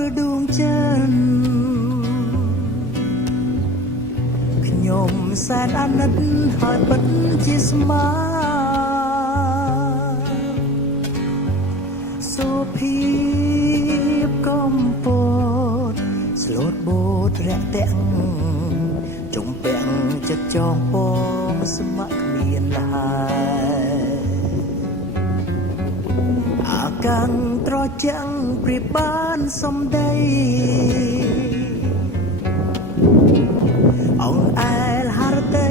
រដួងចិនខ្ញុំសែនអាណិតហើយពិតជាស្មាសុភាពកំពតស្លូតបូតរាក់ទាំងចុងពាំងចិត្តចងពងស្ម័គ្រគ្មានឡើយអាកាំងត្រជាក់ព្រៀបបានសំដីអងអែលហរតី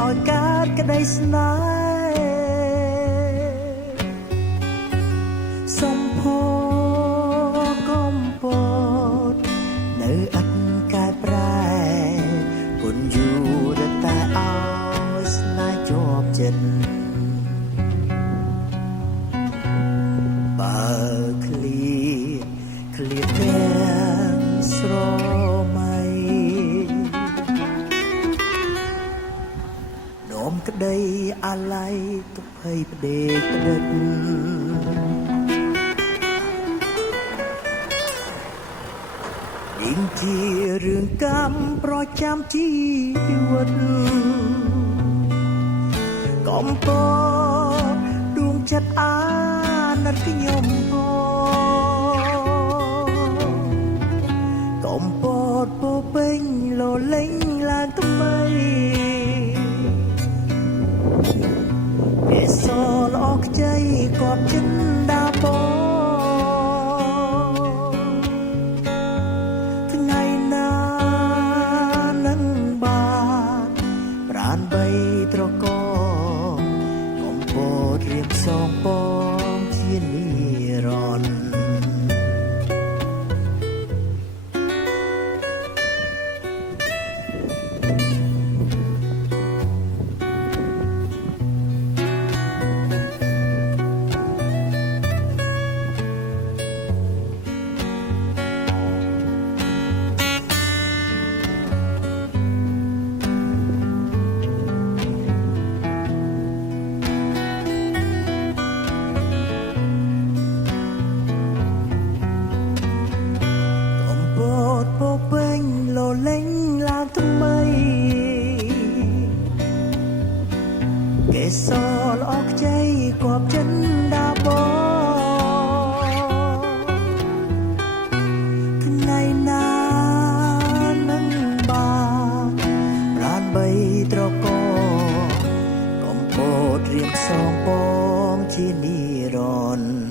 ឲ្យកើតក្តីស្នេហ៍សំភកំពតនៅឥតកែប្រែគុណយូរតែឲ្យស្នេហ៍ជាប់ចិត្តបើឃ្លៀតទាំងស្រមៃនោមក្តីអាល័យទុកភ័យផ្ដេកផ្ដិតยิ่งជារឿងកម្មប្រចាំជីវិតកំពតដួងចិត្តអាណិតខ្ញុំកំពតពោពេញលលេងឡើងថ្មីអេសល្អខ្ចីក៏ចិនដាបថ្ងៃណានឹងបានប្រានបីត្រកកំពតរៀបសងពងជានិរន្តរ៍ពោពេញលលេងឡើងថ្មីកេសរល្អខ្ចីគប់ចិនដាបថ្ងៃណានឹងបានប្រានបីត្រកកំពតរៀបសងពងជានិរន្តរ៍